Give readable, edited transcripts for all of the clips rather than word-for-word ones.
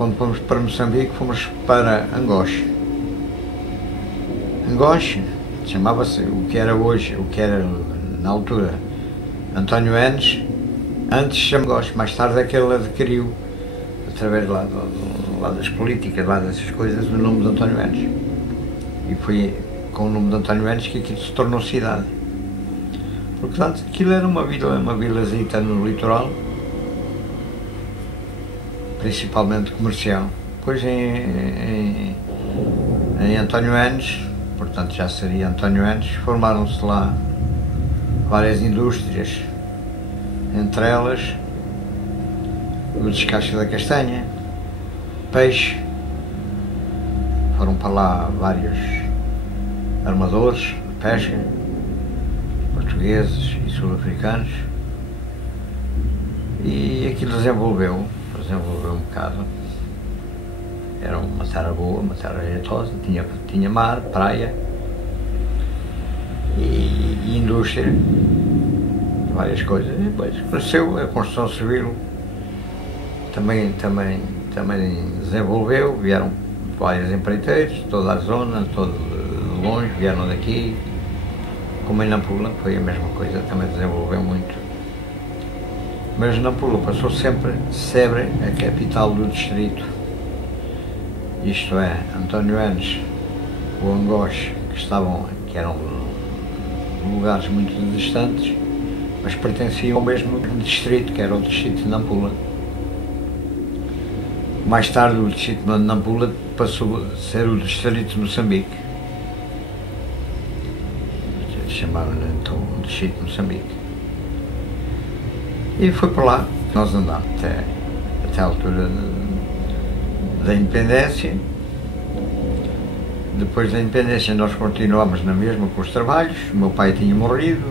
quando fomos para Moçambique, fomos para Angoche. Angoche chamava-se o que era hoje, o que era na altura António Enes, antes chamava Angoche, mais tarde é que ele adquiriu, através lá das políticas, lá dessas coisas, o nome de António Enes. E foi com o nome de António Enes que aquilo se tornou cidade. Porque antes aquilo era uma vilazita no litoral, principalmente comercial. Depois em António Enes, portanto já seria António Enes, formaram-se lá várias indústrias, entre elas o descasque da castanha, peixe. Foram para lá vários armadores de pesca, portugueses e sul-africanos, e aquilo desenvolveu um bocado. Era uma terra boa, uma terra jeitosa, tinha mar, praia e indústria, várias coisas. E depois cresceu, a construção civil também desenvolveu, vieram vários empreiteiros, toda a zona, todo de longe, vieram daqui, como em Nampula, foi a mesma coisa, também desenvolveu muito. Mas Nampula passou sempre a ser a capital do distrito. Isto é, António Enes, o Angoche, que eram lugares muito distantes, mas pertenciam ao mesmo distrito, que era o distrito de Nampula. Mais tarde o distrito de Nampula passou a ser o distrito de Moçambique. Chamaram-lhe então o distrito de Moçambique. E foi por lá que nós andámos até a altura da independência. Depois da independência nós continuámos na mesma com os trabalhos. O meu pai tinha morrido,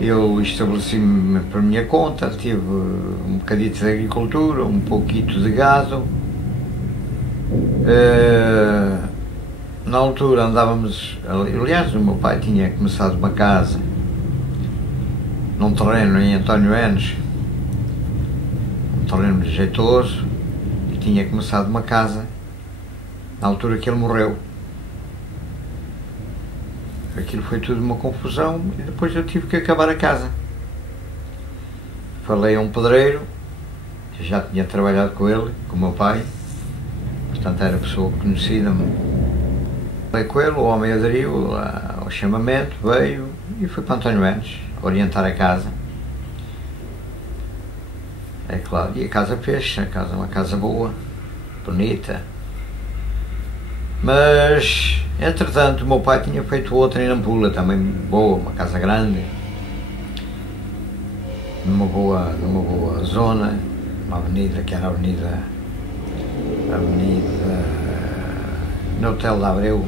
eu estabeleci-me por minha conta, tive um bocadito de agricultura, um pouquito de gado. Na altura andávamos, aliás o meu pai tinha começado uma casa num terreno em António Enes, um terreno jeitoso, e tinha começado uma casa na altura que ele morreu. Aquilo foi tudo uma confusão e depois eu tive que acabar a casa. Falei a um pedreiro, que já tinha trabalhado com ele, com o meu pai, portanto era pessoa conhecida. Falei com ele, o homem aderiu ao chamamento, veio e foi para António Enes orientar a casa. É claro, e a casa fez, uma casa boa, bonita. Mas, entretanto, o meu pai tinha feito outra em Nampula, também boa, uma casa grande, numa boa zona, uma avenida que era a avenida Hotel de Abreu.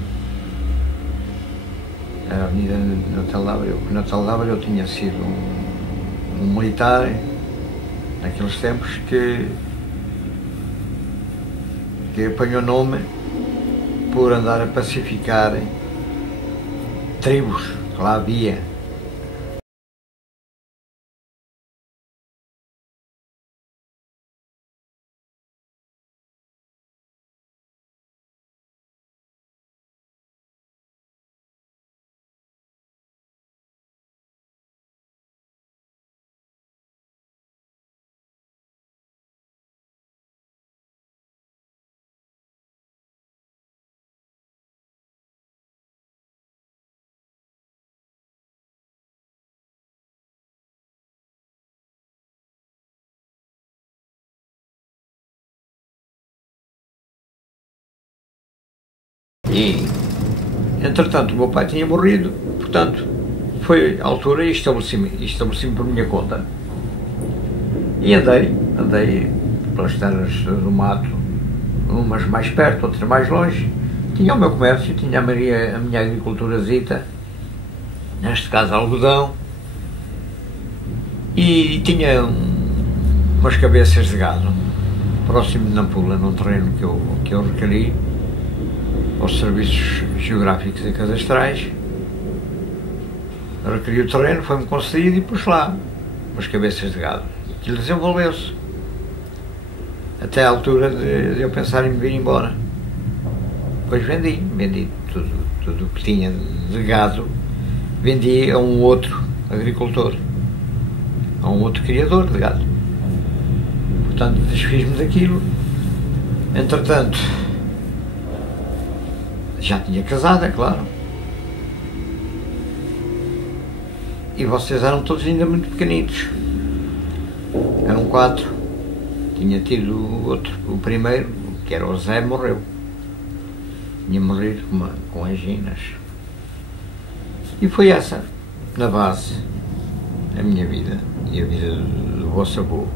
Era a avenida Hotel de Abreu. O Hotel de Abreu tinha sido um militar naqueles tempos que apanhou nome por andar a pacificar tribos que lá havia. E, entretanto, o meu pai tinha morrido, portanto, foi a altura e estabeleci-me por minha conta. E andei pelas terras do mato, umas mais perto, outras mais longe. Tinha o meu comércio, tinha a minha agriculturazita, neste caso algodão, e tinha umas cabeças de gado, próximo de Nampula, num terreno que eu requeri aos serviços geográficos e cadastrais. Requeri o terreno, foi-me concedido e pus lá umas cabeças de gado. Aquilo desenvolveu-se. até à altura de eu pensar em me vir embora. Depois vendi tudo o que tinha de gado, vendi a um outro agricultor, a um outro criador de gado. Portanto, desfiz-me daquilo. Entretanto, já tinha casado, é claro. E vocês eram todos ainda muito pequenitos. Eram 4. Tinha tido o primeiro, que era o Zé, morreu. Tinha morrido com anginas. E foi essa, na base, a minha vida e a vida do vosso avô.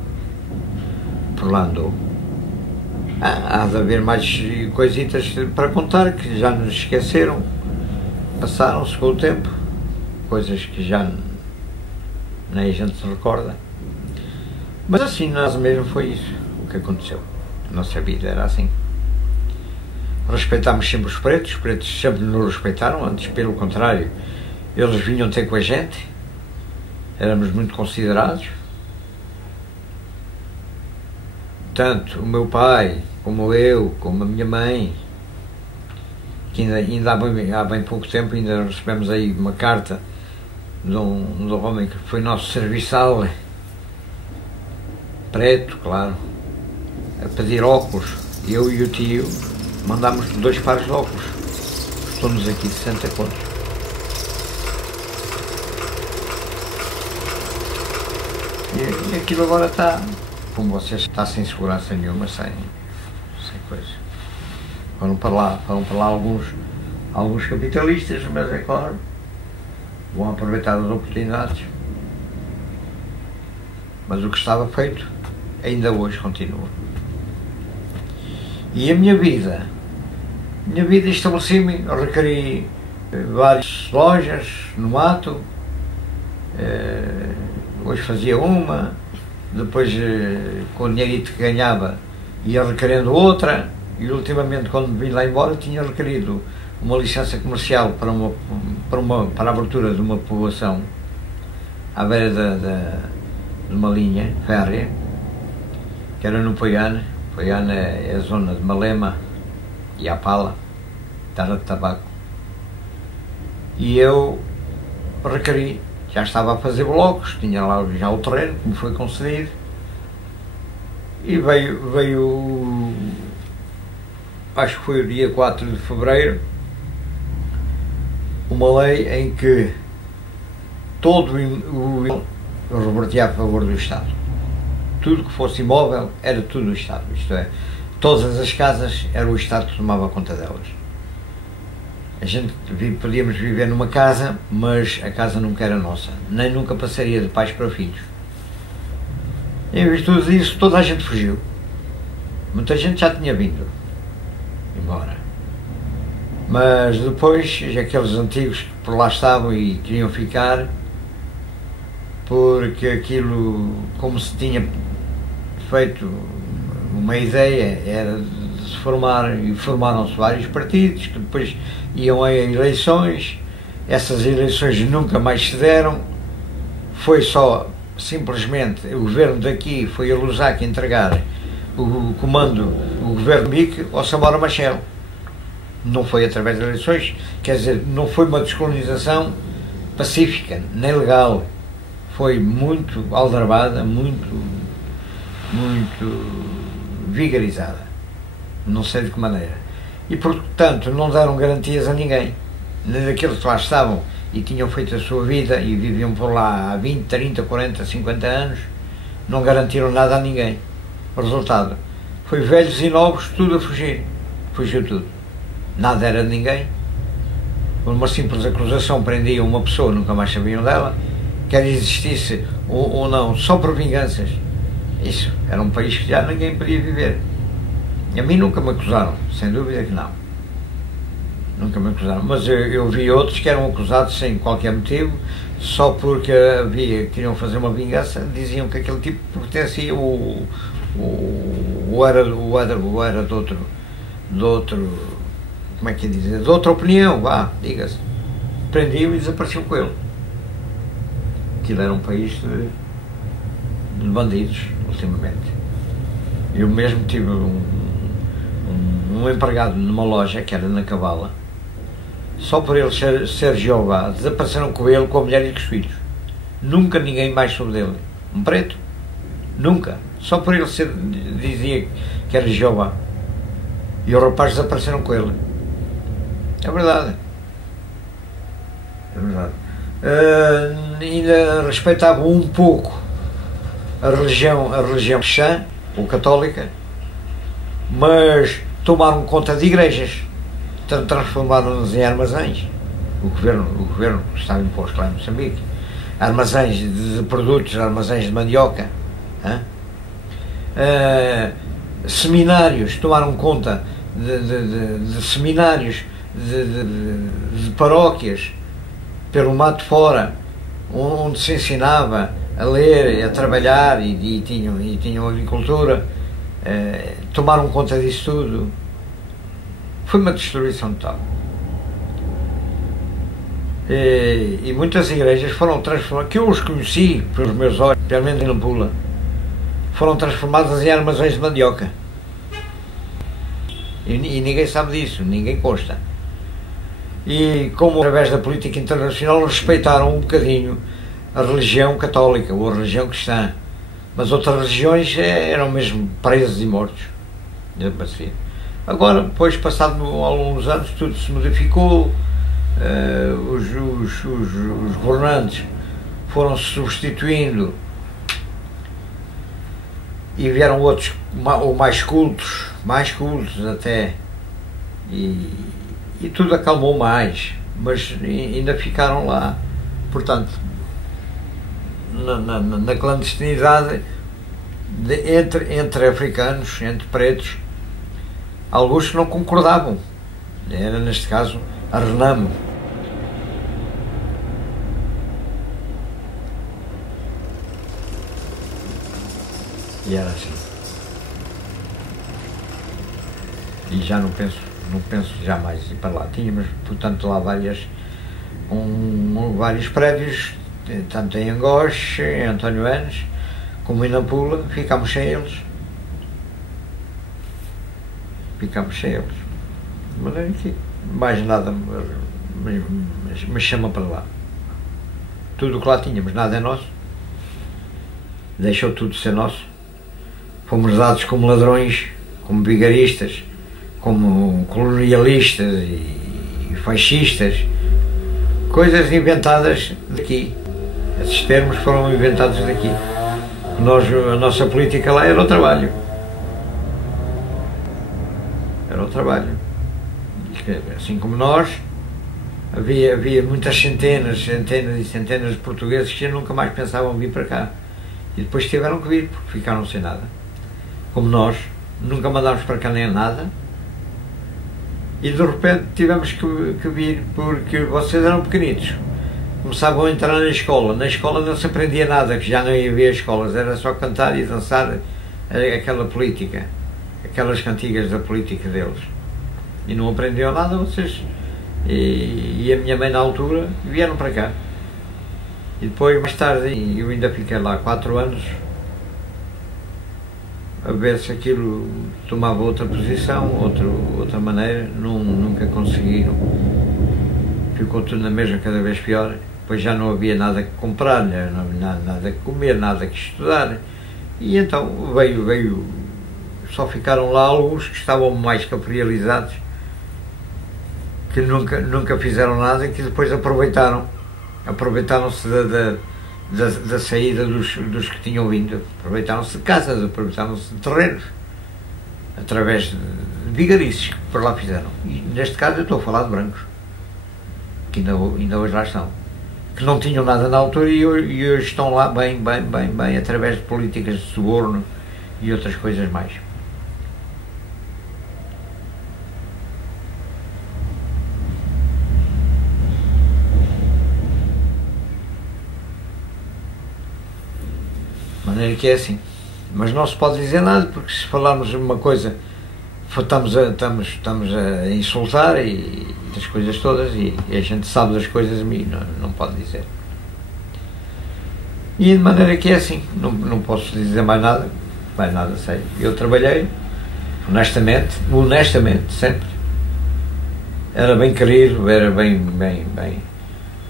Por lá andou. Há de haver mais coisitas para contar que já nos esqueceram, passaram-se com o tempo, coisas que já nem a gente se recorda. Mas assim, nós mesmo foi isso o que aconteceu. A nossa vida era assim. Respeitámos sempre os pretos sempre nos respeitaram, antes pelo contrário, eles vinham ter com a gente, éramos muito considerados. Tanto o meu pai, como eu, como a minha mãe, que ainda há bem pouco tempo ainda recebemos aí uma carta de um homem que foi nosso serviçal, preto, claro, a pedir óculos. Eu e o tio mandámos 2 pares de óculos. Custou-nos aqui 60 contos. E aquilo agora está, como vocês, está sem segurança nenhuma, sem coisa. Foram para lá alguns capitalistas, mas é claro, vão aproveitar as oportunidades. Mas o que estava feito ainda hoje continua. E a minha vida estabeleci-me, requeri várias lojas no mato, hoje fazia uma, depois com o dinheirito que ganhava ia requerendo outra, e ultimamente quando vim lá embora tinha requerido uma licença comercial para a abertura de uma povoação à beira de uma linha férrea, que era no Poiana. Poiana é a zona de Malema e Apala, terra de tabaco. E eu requeri, já estava a fazer blocos, tinha lá já o terreno, que me foi concedido, e veio, acho que foi o dia 4 de fevereiro, uma lei em que todo o revertia a favor do Estado. Tudo que fosse imóvel era tudo do Estado, isto é, todas as casas era o Estado que tomava conta delas. A gente podíamos viver numa casa, mas a casa nunca era nossa, nem nunca passaria de pais para filhos. Em virtude disso, toda a gente fugiu. Muita gente já tinha vindo embora. Mas depois, aqueles antigos que por lá estavam e queriam ficar, porque aquilo, como se tinha feito uma ideia, era de se formar, e formaram-se vários partidos, que depois iam a eleições. Essas eleições nunca mais se deram, foi só, simplesmente, o governo daqui foi a Lusac entregar o comando, o governo BIC, ao Samora Machel. Não foi através de eleições, quer dizer, não foi uma descolonização pacífica, nem legal. Foi muito aldrabada, muito vigarizada, não sei de que maneira. E, portanto, não deram garantias a ninguém, nem daqueles que lá estavam e tinham feito a sua vida e viviam por lá há 20, 30, 40, 50 anos, não garantiram nada a ninguém. O resultado foi velhos e novos, tudo a fugir. Fugiu tudo. Nada era de ninguém. Por uma simples acusação prendiam uma pessoa, nunca mais sabiam dela, quer existisse ou não, só por vinganças. Isso, era um país que já ninguém podia viver. A mim nunca me acusaram, sem dúvida que não. Nunca me acusaram, mas eu vi outros que eram acusados sem qualquer motivo, só porque queriam fazer uma vingança, diziam que aquele tipo pertencia ou era de outro, como é que é dizer, de outra opinião, vá, diga-se. Prendiam e desapareciam com ele. Aquilo era um país de bandidos, ultimamente. Eu mesmo tive um empregado numa loja, que era na Cabala, só por ele ser Jeová, desapareceram com ele, com a mulher e com os filhos. Nunca ninguém mais soube dele. Um preto. Nunca. Só por ele dizia que era Jeová. E os rapazes desapareceram com ele. É verdade. É verdade. Ainda respeitavam um pouco a religião cristã, ou católica, mas tomaram conta de igrejas, transformaram-nos em armazéns. O governo estava imposto lá em Moçambique. Armazéns de produtos, armazéns de mandioca. Seminários, tomaram conta de seminários, de paróquias, pelo mato fora, onde se ensinava a ler e a trabalhar e tinham agricultura. Tomaram conta disso tudo. Foi uma destruição total. E muitas igrejas foram transformadas, que eu os conheci pelos meus olhos, pelo menos em Nampula, foram transformadas em armazéns de mandioca. E ninguém sabe disso, ninguém consta. E como através da política internacional respeitaram um bocadinho a religião católica ou a religião cristã, mas outras religiões eram mesmo presos e mortos. Agora, depois, passado alguns anos, tudo se modificou. Os governantes foram se substituindo e vieram outros mais cultos até, e tudo acalmou mais, mas ainda ficaram lá, portanto, na clandestinidade entre africanos, entre pretos, alguns que não concordavam. Era, neste caso, a Renamo. E era assim. E já não penso jamais ir para lá. Tínhamos, portanto, lá vários prédios, tanto em Angós, em António Enes, como em Nampula. Ficámos sem eles. De maneira que mais nada me chama para lá. Tudo o que lá tínhamos, nada é nosso. Deixou tudo de ser nosso. Fomos dados como ladrões, como vigaristas, como colonialistas e fascistas. Coisas inventadas daqui. Esses termos foram inventados daqui. A nossa política lá era o trabalho. Assim como nós, havia muitas centenas e centenas de portugueses que nunca mais pensavam vir para cá. E depois tiveram que vir, porque ficaram sem nada. Como nós, nunca mandámos para cá nem nada. E de repente tivemos que vir, porque vocês eram pequenitos. Começavam a entrar na escola. Na escola não se aprendia nada, que já não havia escolas. Era só cantar e dançar aquela política. Aquelas cantigas da política deles. E não aprendiam nada, vocês. E a minha mãe, na altura, vieram para cá. E depois, mais tarde, eu ainda fiquei lá 4 anos, a ver se aquilo tomava outra posição, outra maneira. Nunca conseguiram. Ficou tudo na mesma, cada vez pior. Depois já não havia nada que comprar, nada que comer, nada que estudar. E então veio. Só ficaram lá alguns que estavam mais caprializados, que nunca fizeram nada, e que depois aproveitaram-se da saída dos que tinham vindo, aproveitaram-se de casas, aproveitaram-se de terrenos, através de vigarices que por lá fizeram. E neste caso eu estou a falar de brancos, que ainda hoje lá estão, que não tinham nada na altura e hoje estão lá bem, através de políticas de suborno e outras coisas mais. De maneira que é assim. Mas não se pode dizer nada, porque se falarmos uma coisa, estamos a insultar e das coisas todas, e a gente sabe das coisas e não pode dizer. E de maneira que é assim, não posso dizer mais nada. mais nada sei. Eu trabalhei, honestamente, sempre. Era bem querido, era bem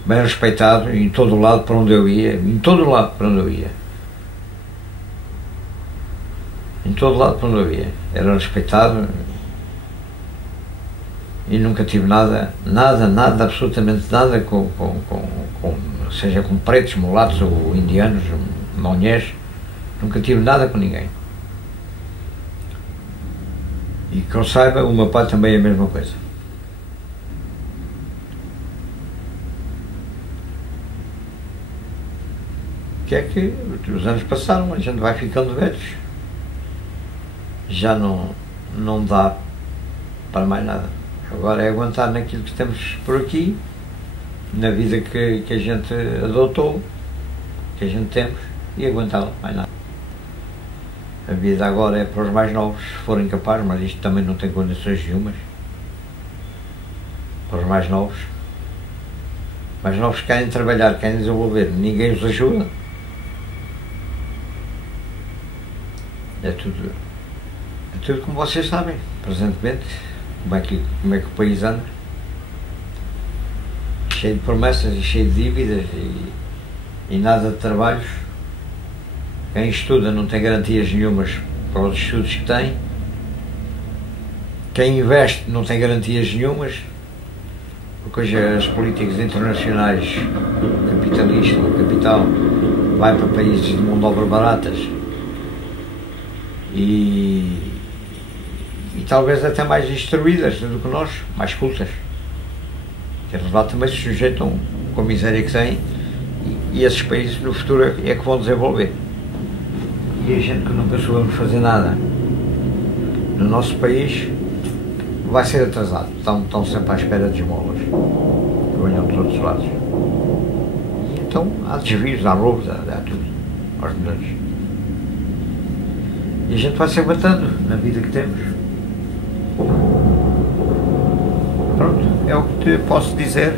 respeitado em todo o lado para onde eu ia, em todo o lado para onde eu ia. Em todo lado para onde eu ia. Era respeitado e nunca tive nada, absolutamente nada seja com pretos, mulatos ou indianos, monhés, nunca tive nada com ninguém. E que eu saiba, o meu pai também é a mesma coisa. Que é que os anos passaram, a gente vai ficando velhos, já não dá para mais nada. Agora é aguentar naquilo que temos por aqui, na vida que a gente adotou, que a gente temos, e aguentá-la, mais nada. A vida agora é para os mais novos, se forem capazes, mas isto também não tem condições nenhumas. Para os mais novos querem trabalhar, querem desenvolver, ninguém os ajuda. É tudo como vocês sabem, presentemente, como é que o país anda. Cheio de promessas e cheio de dívidas e nada de trabalhos. Quem estuda não tem garantias nenhumas para os estudos que tem. Quem investe não tem garantias nenhumas, porque hoje as políticas internacionais, o capital, vai para países de mão de obra baratas e talvez até mais instruídas do que nós, mais cultas. Eles lá também se sujeitam com a miséria que têm e esses países no futuro é que vão desenvolver. E a gente que nunca soube fazer nada no nosso país vai ser atrasado. Estão sempre à espera de esmolas que venham dos outros lados. Então há desvios, há roubos, há tudo aos melhores. E a gente vai se aguentando na vida que temos. Pronto, é o que te posso dizer.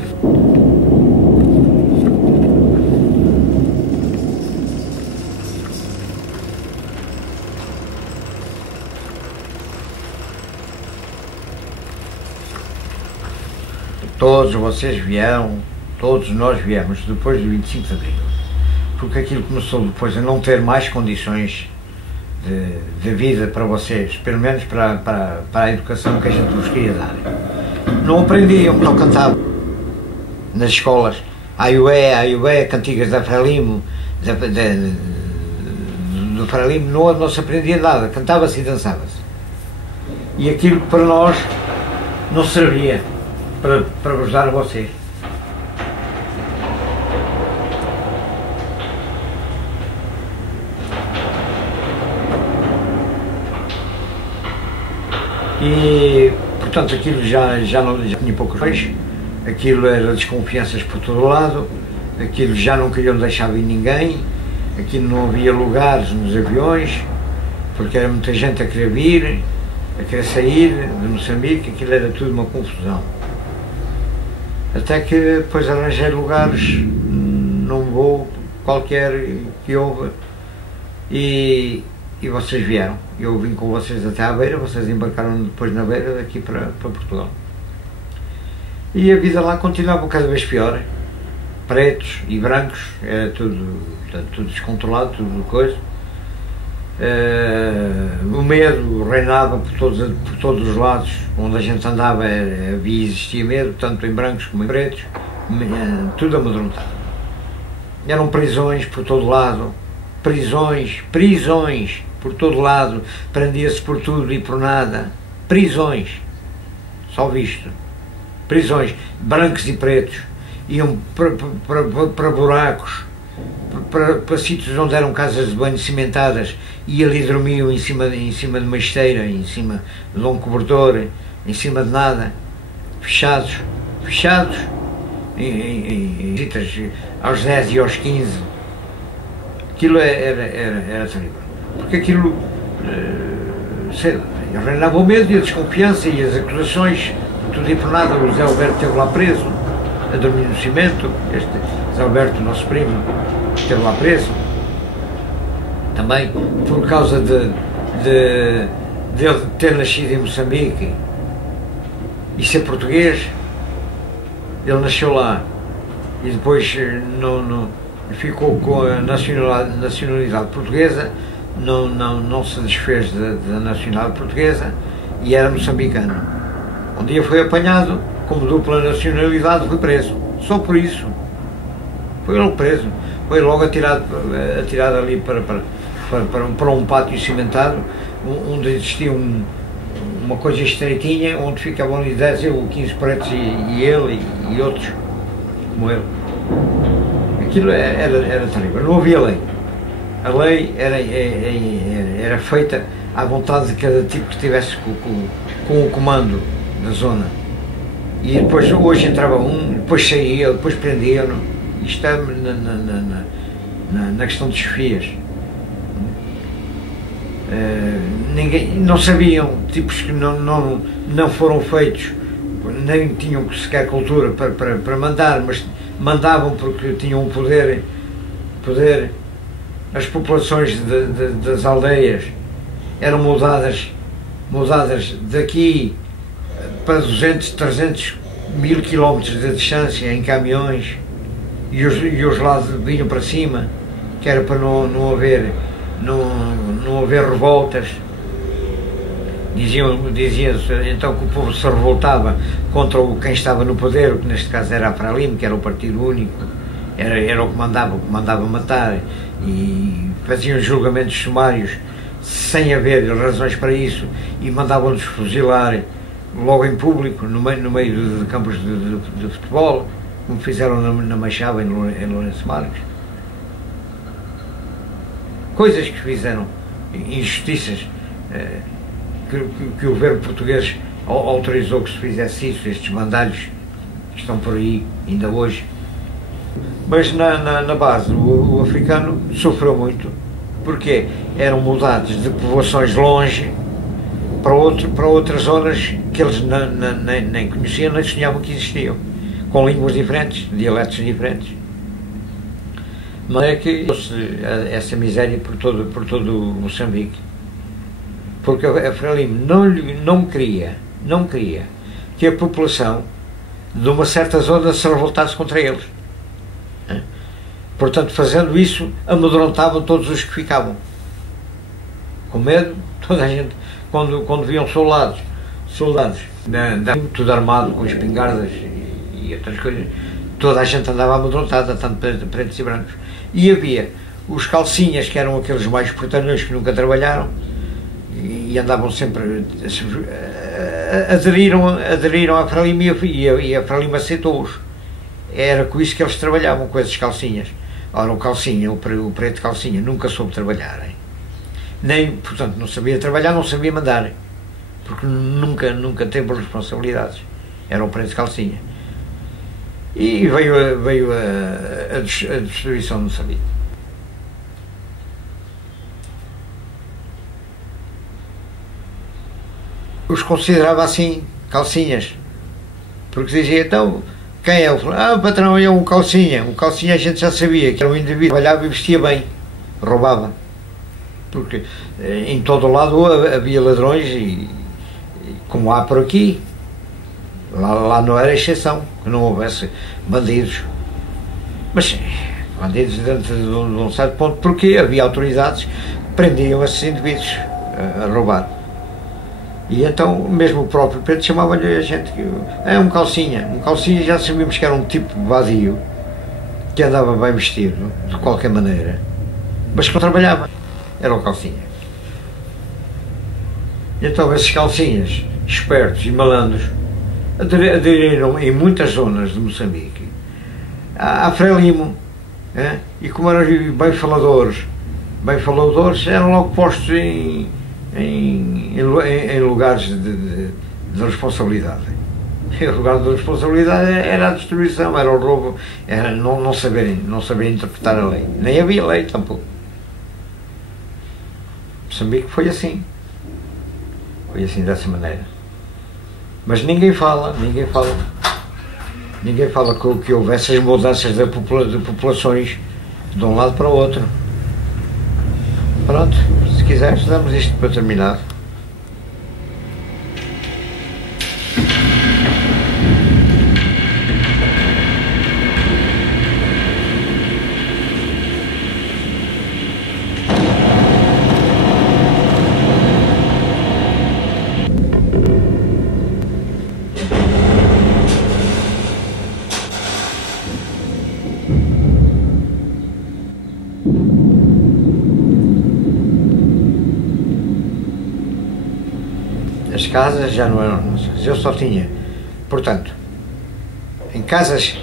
Todos vocês vieram, todos nós viemos depois do 25 de Abril, porque aquilo começou depois a não ter mais condições de vida para vocês, pelo menos para a educação que a gente vos queria dar. Não aprendiam, não cantavam nas escolas, Aiué, cantigas da Frelimo, do Frelimo, não se aprendia nada, cantava-se e dançava-se. E aquilo que para nós não servia para vos dar a vocês. E, portanto, aquilo já tinha poucos peixes, aquilo era desconfianças por todo lado, aquilo já não queriam deixar vir ninguém, aquilo não havia lugares nos aviões, porque era muita gente a querer vir, a querer sair de Moçambique, aquilo era tudo uma confusão. Até que depois arranjei lugares num voo qualquer que houve e vocês vieram. Eu vim com vocês até à Beira, vocês embarcaram depois na Beira daqui para Portugal. E a vida lá continuava cada vez pior. Pretos e brancos, era tudo descontrolado, tudo coisa. O medo reinava por todos os lados, onde a gente andava existia medo, tanto em brancos como em pretos, tudo amedrontado. Eram prisões por todo lado, prisões por todo lado, prendia-se por tudo e por nada, prisões, só visto, prisões, brancos e pretos, iam para buracos, para sítios onde eram casas de banho cimentadas e ali dormiam em cima de uma esteira, em cima de um cobertor, em cima de nada, fechados, em visitas aos 10 e aos 15. Aquilo era terrível, porque aquilo, sei lá, reinava o medo e a desconfiança e as acusações, tudo e por nada. O Zé Alberto esteve lá preso, a dormir no cimento, este Zé Alberto, nosso primo, esteve lá preso. também por causa de ele ter nascido em Moçambique e ser português. Ele nasceu lá e depois ficou com a nacionalidade portuguesa, não se desfez da nacionalidade portuguesa e era moçambicano. Um dia foi apanhado como dupla nacionalidade, foi preso. Só por isso. Foi logo preso. Foi logo atirado ali para um pátio cimentado, onde existia uma coisa estreitinha, onde ficavam ali 10 ou 15 pretos e ele e outros como ele. Aquilo era terrível. Não havia lei. A lei era feita à vontade de cada tipo que estivesse com o comando da zona. E depois, hoje entrava um, depois saía, depois prendiam-no. Isto é na questão de chefias. Não sabiam, tipos que não foram feitos, nem tinham sequer cultura para mandar, mas mandavam porque tinham um poder. As populações das aldeias eram mudadas daqui para 200, 300 mil quilómetros de distância em caminhões, e os lá vinham para cima, que era para não haver revoltas. Dizia-se então que o povo se revoltava contra quem estava no poder, que neste caso era a Frelimo, que era o partido único, era o que mandava matar, e faziam julgamentos sumários sem haver razões para isso, e mandavam-nos fuzilar logo em público, no meio de campos de futebol, como fizeram na Machava, em Lourenço Marques. Coisas que fizeram, injustiças, que o governo português autorizou que se fizesse isso, estes bandalhos que estão por aí ainda hoje. Mas na base o africano sofreu muito, porque eram mudados de povoações longe para outras zonas que eles nem conheciam, nem sonhavam que existiam, com línguas diferentes, dialetos diferentes. Mas é que essa miséria por todo o Moçambique, porque a Frelimo não queria que a população de uma certa zona se revoltasse contra eles. Portanto, fazendo isso, amedrontavam todos os que ficavam. Com medo, toda a gente, quando viam soldados, tudo armado com espingardas e outras coisas, toda a gente andava amedrontada, tanto pretos e brancos. E havia os calcinhas, que eram aqueles mais portalhões que nunca trabalharam, e andavam sempre, aderiram à Frelimo, e a Frelimo aceitou-os. Era com isso que eles trabalhavam, com essas calcinhas. Ora, o preto calcinha nunca soube trabalhar, nem, portanto, não sabia trabalhar, não sabia mandar, porque nunca teve responsabilidades. Era o preto calcinha. E veio a destruição de Moçambique. Os considerava assim, calcinhas, porque dizia, então, quem é o fulano? Ah, o patrão é um calcinha. Um calcinha a gente já sabia que era um indivíduo que trabalhava e vestia bem, roubava. Porque em todo o lado havia ladrões, e como há por aqui, lá não era exceção, que não houvesse bandidos. Mas bandidos dentro de um certo ponto, porque havia autoridades que prendiam esses indivíduos a roubar. E então, mesmo o próprio preto chamava-lhe a gente que é um calcinha. Um calcinha já sabíamos que era um tipo vadio, que andava bem vestido, de qualquer maneira, mas que não trabalhava. Era o calcinha. E então esses calcinhas, espertos e malandros, aderiram em muitas zonas de Moçambique à Frelimo, e como eram bem faladores, eram logo postos em lugares de responsabilidade. E o lugar de responsabilidade era a destruição, era o roubo, era não saber interpretar a lei. Nem havia lei tampouco. Moçambique foi assim dessa maneira. Mas ninguém fala que houve essas mudanças de populações de um lado para o outro. Pronto, se quiseres, damos isto para terminar. As casas já não eram nossas, eu só tinha, portanto, em casas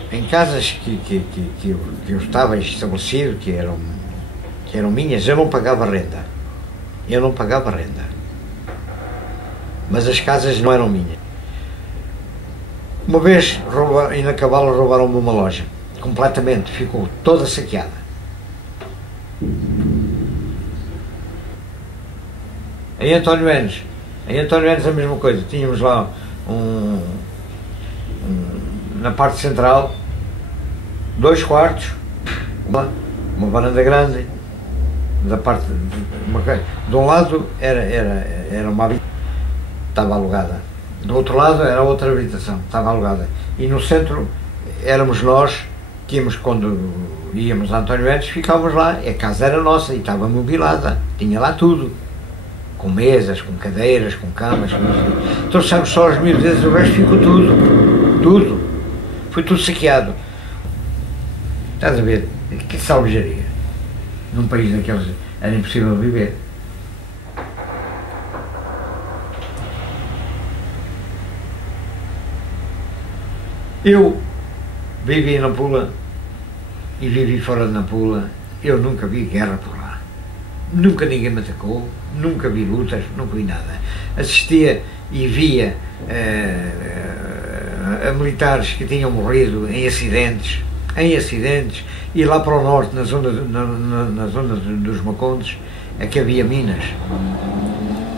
que eu estava estabelecido, que eram minhas, eu não pagava renda, mas as casas não eram minhas. Uma vez, em Nacabala, roubaram-me uma loja, completamente, ficou toda saqueada. Em António Enes a mesma coisa, tínhamos lá na parte central, 2 quartos, uma varanda grande, da parte de um lado era uma habitação, estava alugada, do outro lado era outra habitação, estava alugada, e no centro éramos nós, que íamos, quando íamos a António Enes, ficávamos lá, a casa era nossa e estava mobilada, tinha lá tudo. Com mesas, com cadeiras, com camas, trouxemos só as miudezas, o resto ficou tudo, foi tudo saqueado. Estás a ver? Que salvajaria. Num país daqueles era impossível viver. Eu vivi em Nampula e vivi fora de Nampula, eu nunca vi guerra por lá. Nunca ninguém me atacou, nunca vi lutas, nunca vi nada. Assistia e via a militares que tinham morrido em acidentes, e lá para o norte, na zona dos Macondes, é que havia minas.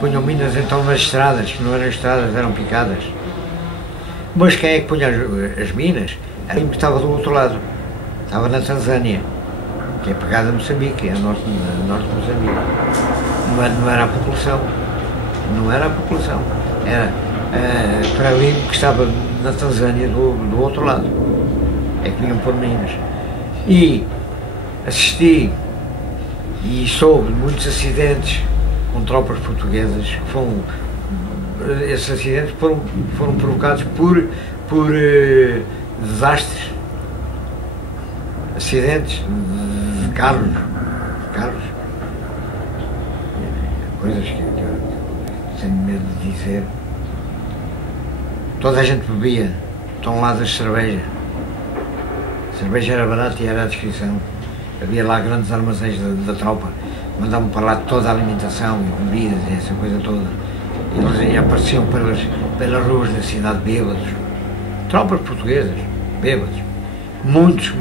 Punham minas então nas estradas, que não eram estradas, eram picadas. Mas quem é que punha as minas? Era quem estava do outro lado, estava na Tanzânia, que é pegada a Moçambique, é norte de Moçambique. Não era a população, era para ali que estava na Tanzânia do outro lado, é que vinham por minas. E assisti e soube de muitos acidentes com tropas portuguesas, esses acidentes foram provocados por desastres, acidentes de carros, coisas que eu tenho medo de dizer. Toda a gente bebia toneladas de cerveja. A cerveja era barata e era a descrição. Havia lá grandes armazéns da tropa, mandavam para lá toda a alimentação e bebidas e essa coisa toda. Eles apareciam pelas ruas da cidade bêbados. Tropas portuguesas, bêbados. Muitos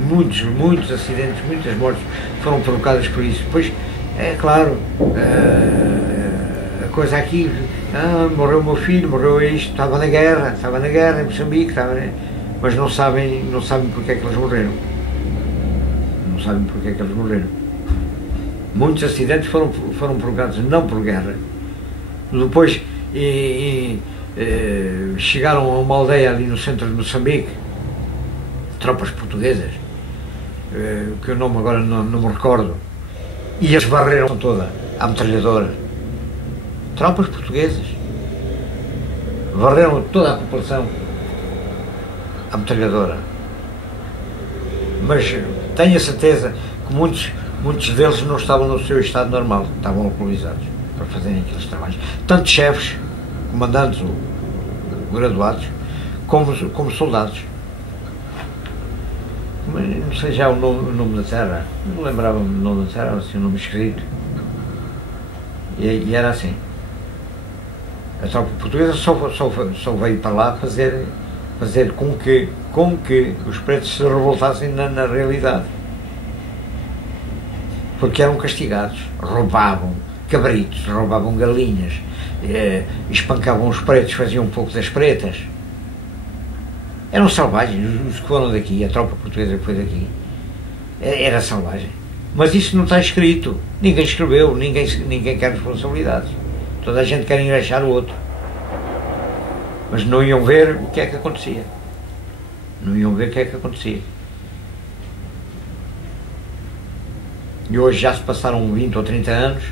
acidentes, muitas mortes foram provocadas por isso. Depois, é claro, a coisa aqui, morreu o meu filho, morreu isto, estava na guerra em Moçambique, mas não sabem porque é que eles morreram. Muitos acidentes foram provocados não por guerra. Depois chegaram a uma aldeia ali no centro de Moçambique, tropas portuguesas, que o nome agora não me recordo, e as barreram toda à metralhadora. Tropas portuguesas varreram toda a população à metralhadora. Mas tenho a certeza que muitos deles não estavam no seu estado normal, estavam alcoolizados para fazerem aqueles trabalhos. Tanto chefes, comandantes ou graduados, como soldados. Não sei já o nome da terra, não lembrava-me do nome da terra, era assim um nome escrito. E era assim. A tropa portuguesa só veio para lá fazer com que os pretos se revoltassem na realidade. Porque eram castigados, roubavam cabritos, roubavam galinhas, espancavam os pretos, faziam um pouco das pretas. Eram selvagens, os que foram daqui, a tropa portuguesa que foi daqui, era selvagem. Mas isso não está escrito. Ninguém escreveu, ninguém quer responsabilidades. Toda a gente quer engraxar o outro. Mas não iam ver o que é que acontecia. Não iam ver o que é que acontecia. E hoje já se passaram 20 ou 30 anos.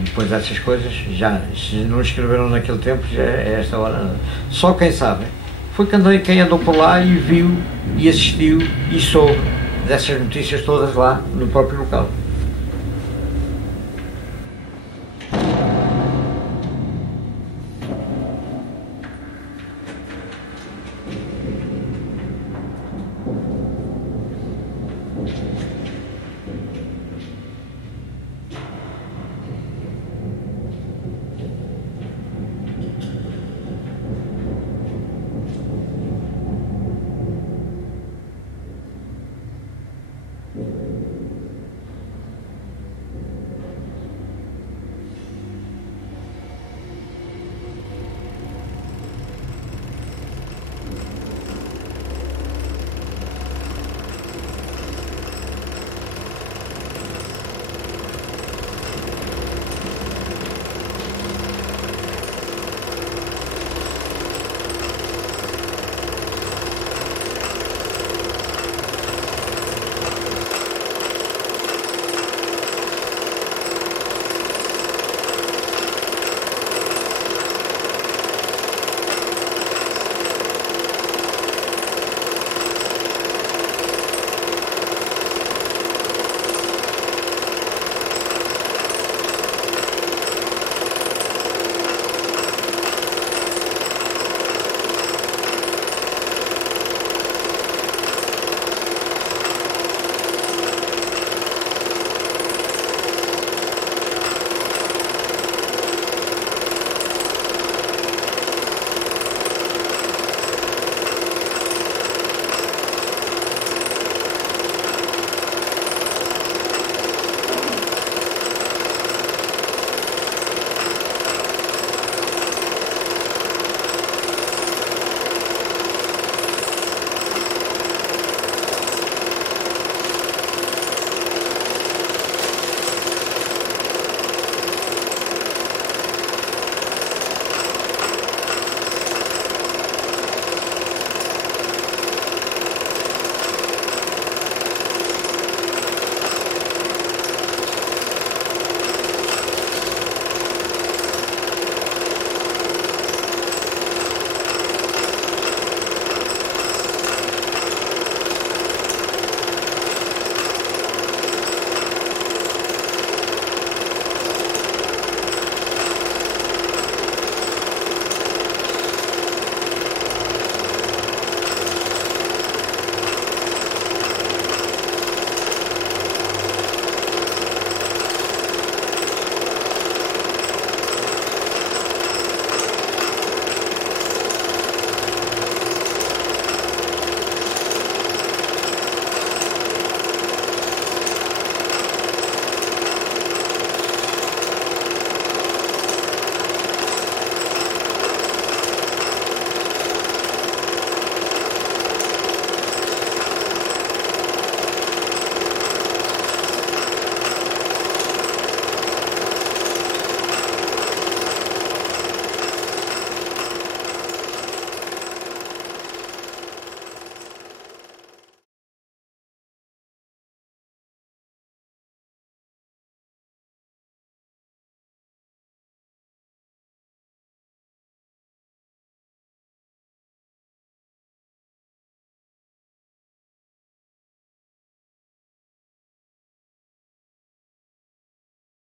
Depois dessas coisas, já, se não escreveram naquele tempo, já é esta hora. Só quem sabe foi quem andou por lá e viu, e assistiu, e soube dessas notícias todas lá no próprio local.